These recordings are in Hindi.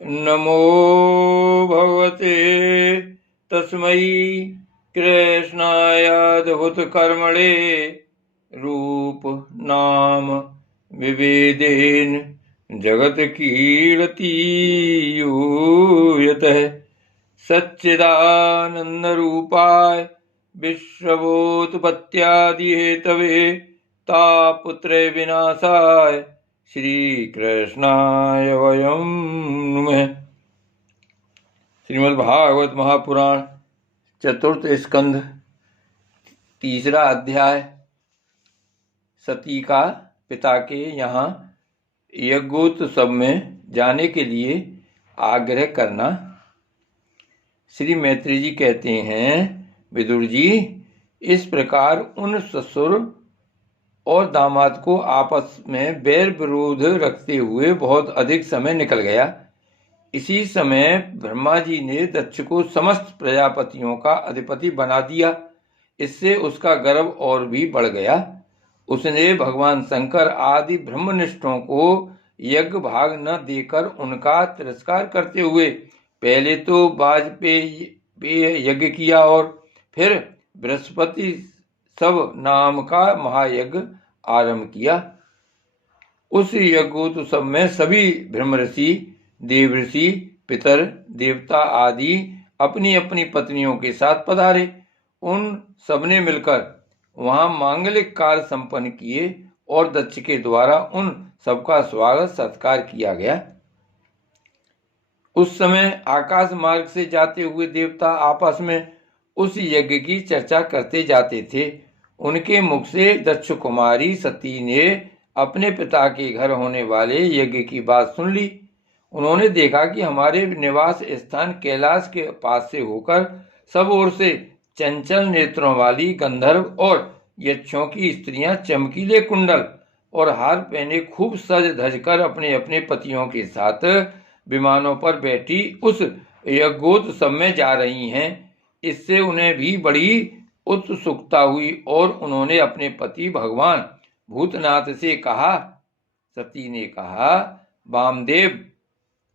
नमो भगवते तस्मै कृष्णायाद्भुतकर्मणे रूप नाम विभेदेन जगत कीर्तियूयतः सच्चिदानन्दरूपाय विश्वोत्पत्त्यादिहेतवे तापत्रय विनाशाय श्रीकृष्णाय वयं नमः। श्रीमद् भागवत महापुराण चतुर्थ स्कंध तीसरा अध्याय सती का पिता के यहाँ यज्ञोत्सव में जाने के लिए आग्रह करना। श्री मैत्री जी कहते हैं, विदुर जी, इस प्रकार उन ससुर और दामाद को आपस में बैर विरोध रखते हुए बहुत अधिक समय निकल गया। इसी समय ब्रह्मा जी ने दक्ष को समस्त प्रजापतियों का अधिपति बना दिया। इससे उसका गर्व और भी बढ़ गया। उसने भगवान शंकर आदि ब्रह्मनिष्ठों को यज्ञ भाग न देकर उनका तिरस्कार करते हुए पहले तो वाजपेय यज्ञ किया और फिर बृहस्पति सब नाम का महायज्ञ आरंभ किया। उस यज्ञोत्सव में सभी ब्रह्मऋषि, देवऋषि, पितर, देवता आदि अपनी अपनी पत्नियों के साथ पधारे। उन सबने मिलकर वहां मांगलिक कार्य संपन्न किए और दक्ष के द्वारा उन सबका स्वागत सत्कार किया गया। उस समय आकाश मार्ग से जाते हुए देवता आपस में उस यज्ञ की चर्चा करते जाते थे। उनके मुख से दक्ष कुमारी सती ने अपने पिता के घर होने वाले यज्ञ की बात सुन ली। उन्होंने देखा कि हमारे निवास स्थान कैलाश के पास से होकर सब ओर से चंचल नेत्रों वाली गंधर्व और यक्षों की स्त्रियां चमकीले कुंडल और हार पहने खूब सज धज कर अपने अपने पतियों के साथ विमानों पर बैठी उस यज्ञोत्सव में जा रही हैं। इससे उन्हें भी बड़ी उत्सुकता हुई और उन्होंने अपने पति भगवान भूतनाथ से कहा। सती ने कहा, वामदेव,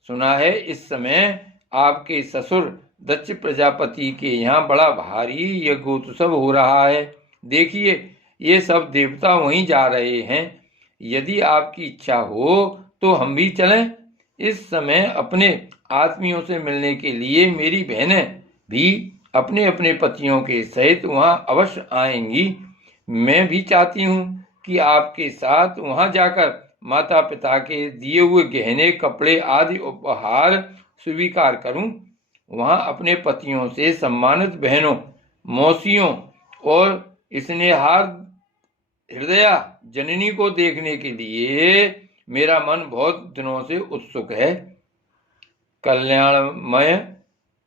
सुना है इस समय आपके ससुर दक्ष प्रजापति के यहाँ बड़ा भारी यज्ञोत्सव हो रहा है। देखिए, ये सब देवता वहीं जा रहे हैं। यदि आपकी इच्छा हो तो हम भी चलें। इस समय अपने आत्मियों से मिलने के लिए मेरी बहनें भी अपने अपने पतियों के सहित वहां अवश्य आएंगी। मैं भी चाहती हूँ कि आपके साथ वहां जाकर माता पिता के दिए हुए गहने, कपड़े आदि उपहार स्वीकार करूं। वहां अपने पतियों से सम्मानित बहनों, मौसियों और स्नेहार हृदया जननी को देखने के लिए मेरा मन बहुत दिनों से उत्सुक है। कल्याणमय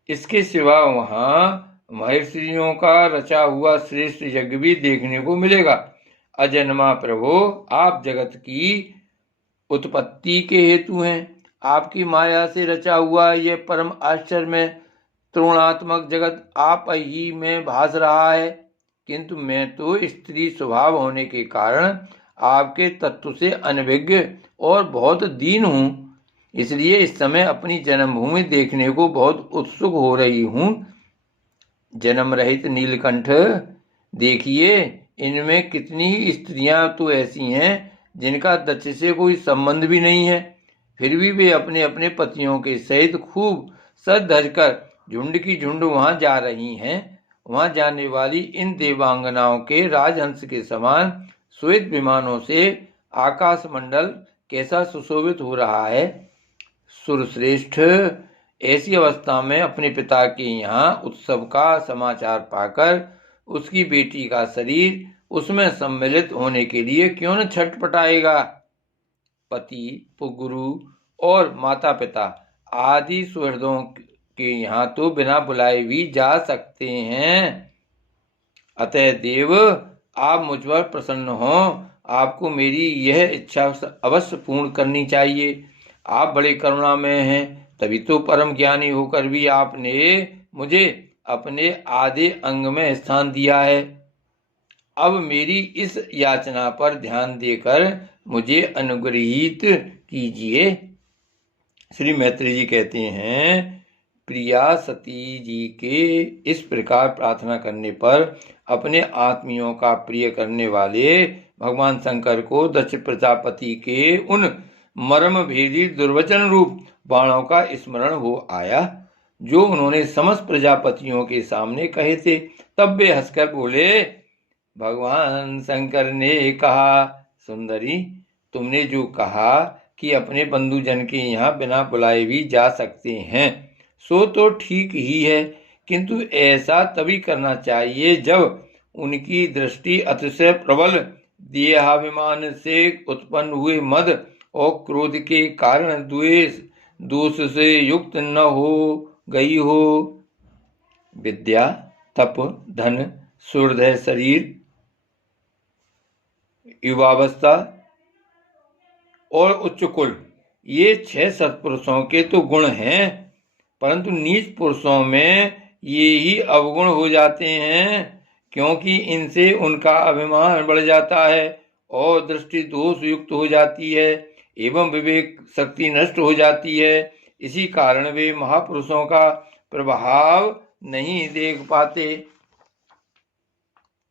इसके सिवा वहां महर्षियों का रचा हुआ श्रेष्ठ यज्ञ भी देखने को मिलेगा। अजन्मा प्रभु, आप जगत की उत्पत्ति के हेतु हैं। आपकी माया से रचा हुआ यह परम आश्चर्य में त्रिगुणात्मक जगत आप ही में भास रहा है, किंतु मैं तो स्त्री स्वभाव होने के कारण आपके तत्व से अनभिज्ञ और बहुत दीन हूँ। इसलिए इस समय अपनी जन्मभूमि देखने को बहुत उत्सुक हो रही हूँ। जन्म रहित नीलकंठ, देखिए, इनमें कितनी ही स्त्रियां तो ऐसी हैं जिनका दक्ष से कोई संबंध भी नहीं है, फिर भी वे अपने अपने पतियों के सहित खूब सज धज कर झुंड की झुंड वहां जा रही हैं। वहां जाने वाली इन देवांगनाओं के राजहंस के समान श्वेत विमानों से आकाश मंडल कैसा सुशोभित हो रहा है। सुरश्रेष्ठ, ऐसी अवस्था में अपने पिता के यहाँ उत्सव का समाचार पाकर उसकी बेटी का शरीर उसमें सम्मिलित होने के लिए क्यों न छटपटाएगा। पति, गुरु और माता पिता आदि सुहृदों के यहाँ तो बिना बुलाए भी जा सकते हैं। अतः देव, आप मुझ पर प्रसन्न हो। आपको मेरी यह इच्छा अवश्य पूर्ण करनी चाहिए। आप बड़े करुणामय हैं, तभी तो परम ज्ञानी होकर भी आपने मुझे अपने आधे अंग में स्थान दिया है। अब मेरी इस याचना पर ध्यान देकर मुझे अनुग्रहित कीजिए। श्री मैत्री जी कहते हैं, प्रिया सती जी के इस प्रकार प्रार्थना करने पर अपने आत्मियों का प्रिय करने वाले भगवान शंकर को दक्ष प्रजापति के उन मर्म भेदी दुर्वचन रूप बाणों का स्मरण हो आया जो उन्होंने समस्त प्रजापतियों के सामने कहे थे। तब वे हंसकर बोले, भगवान शंकर ने कहा, सुंदरी, तुमने जो कहा कि अपने बंधुजन के यहाँ बिना बुलाए भी जा सकते हैं, सो तो ठीक ही है, किंतु ऐसा तभी करना चाहिए जब उनकी दृष्टि अतिशय प्रबल देहाभिमान से उत्पन्न हुए मद और क्रोध के कारण द्वेष दोष से युक्त न हो गई हो। विद्या, तप, धन, सुहृदय शरीर, युवावस्था और उच्च कुल, ये 6 सत्पुरुषों के तो गुण हैं, परंतु नीच पुरुषों में ये ही अवगुण हो जाते हैं, क्योंकि इनसे उनका अभिमान बढ़ जाता है और दृष्टि दोष युक्त हो जाती है एवं विवेक शक्ति नष्ट हो जाती है। इसी कारण वे महापुरुषों का प्रभाव नहीं देख पाते।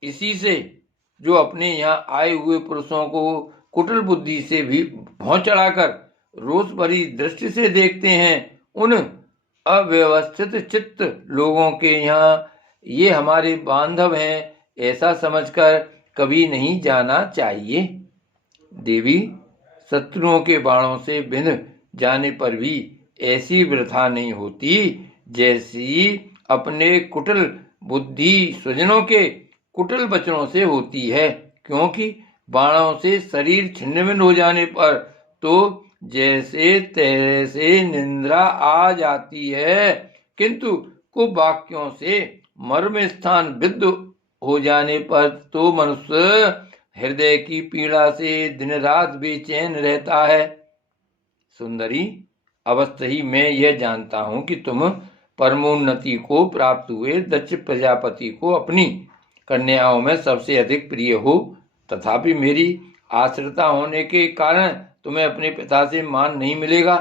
इसी से जो अपने यहाँ आए हुए पुरुषों को कुटिल बुद्धि से भी भौं चढ़ाकर रोष भरी दृष्टि से देखते हैं, उन अव्यवस्थित चित्त लोगों के यहाँ ये हमारे बांधव हैं ऐसा समझकर कभी नहीं जाना चाहिए। देवी, शत्रुओं के बाणों से बिंध जाने पर भी ऐसी वृथा नहीं होती जैसी अपने कुटिल बुद्धि स्वजनों के कुटिल वचनों से होती है, क्योंकि बाणों से शरीर छिन्न भिन्न हो जाने पर तो जैसे तैसे निंद्रा आ जाती है, किंतु कुवाक्यों से मर्म स्थान विद्ध हो जाने पर तो मनुष्य हृदय की पीड़ा से दिन रात बेचैन रहता है। सुंदरी, अवश्य ही मैं यह जानता हूं कि तुम परमोन्नति को प्राप्त हुए दक्ष प्रजापति को अपनी कन्याओं में सबसे अधिक प्रिय हो, तथापि मेरी आश्रिता होने के कारण तुम्हें अपने पिता से मान नहीं मिलेगा,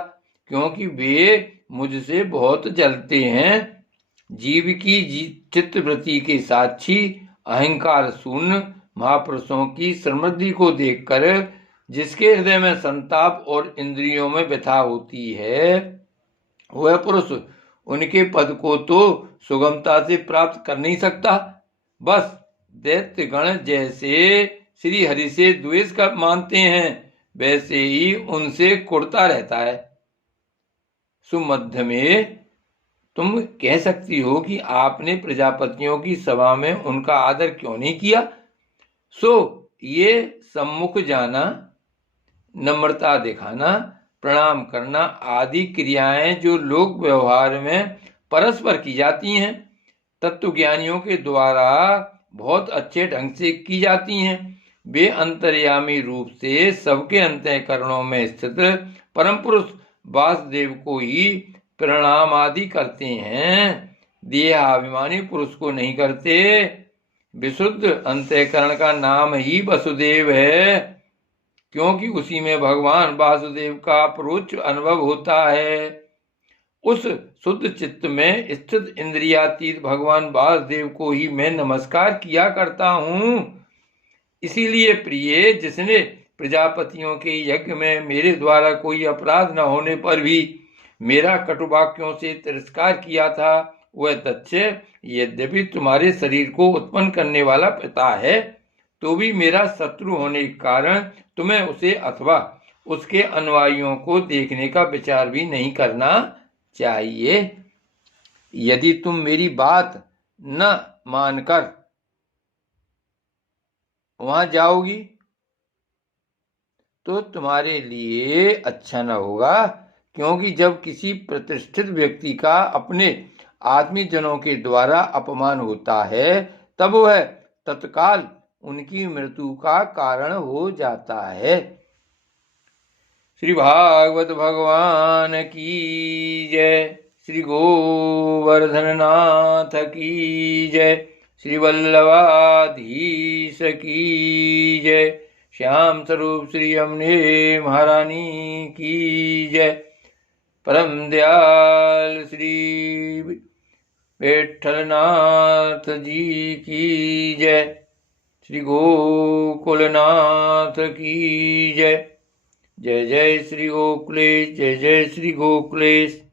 क्योंकि वे मुझसे बहुत जलते हैं। जीव की चित्तवृत्ति के साक्षी अहंकार शून्य महापुरुषों की समृद्धि को देखकर जिसके हृदय में संताप और इंद्रियों में व्यथा होती है, वह पुरुष उनके पद को तो सुगमता से प्राप्त कर नहीं सकता। बस दैत्यगण जैसे श्री हरि से द्वेष कर मानते हैं, वैसे ही उनसे कुड़ता रहता है। सुमध्य में तुम कह सकती हो कि आपने प्रजापतियों की सभा में उनका आदर क्यों नहीं किया। सो ये सम्मुख जाना, नम्रता दिखाना, प्रणाम करना आदि क्रियाएं जो लोक व्यवहार में परस्पर की जाती हैं, तत्वज्ञानियों के द्वारा बहुत अच्छे ढंग से की जाती हैं। वे अंतर्यामी रूप से सबके अंतःकरणों में स्थित परम पुरुष वासुदेव को ही प्रणाम आदि करते हैं, देहाभिमानी पुरुष को नहीं करते। विशुद्ध अंतःकरण का नाम ही वसुदेव है, क्योंकि उसी में भगवान वासुदेव का परोक्ष अनुभव होता है। उस शुद्ध चित्त में स्थित इंद्रियातीत भगवान वासुदेव को ही मैं नमस्कार किया करता हूँ। इसीलिए प्रिय, जिसने प्रजापतियों के यज्ञ में मेरे द्वारा कोई अपराध न होने पर भी मेरा कटुवाक्यों से तिरस्कार किया था, वह दक्ष यद्यपि तुम्हारे शरीर को उत्पन्न करने वाला पिता है, तो भी मेरा शत्रु होने के कारण तुम्हें उसे अथवा उसके अनुयायियों को देखने का विचार भी नहीं करना चाहिए। यदि तुम मेरी बात न मानकर वहां जाओगी तो तुम्हारे लिए अच्छा न होगा, क्योंकि जब किसी प्रतिष्ठित व्यक्ति का अपने आत्मीजनों के द्वारा अपमान होता है, तब वह तत्काल उनकी मृत्यु का कारण हो जाता है। श्री भागवत भगवान की जय। श्री गोवर्धन नाथ की जय। श्री वल्लभाधीश की जय। श्याम स्वरूप श्री अम्ने महारानी की जय। परम दयाल श्री विठलनाथ जी की जय। श्री गोकुलनाथ की जय। जय जय श्री गोकुलेश, जय जय श्री गोकुलेश।